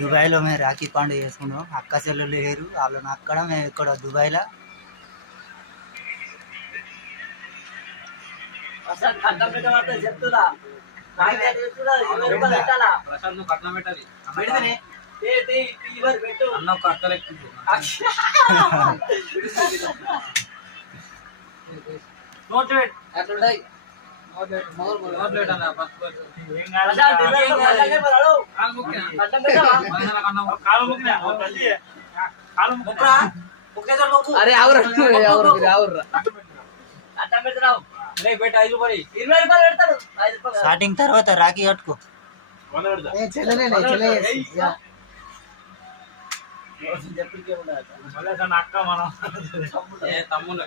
దుబాయ్లో మేము రాఖీ పండుగ చేసుకున్నాం. అక్క చెల్లెలు లేరు, వాళ్ళని అక్కడ మేము ఇక్కడ దుబాయ్లో. అరే స్టార్టింగ్ తర్వాత రాఖీ కట్టుకో. తమ్ముడు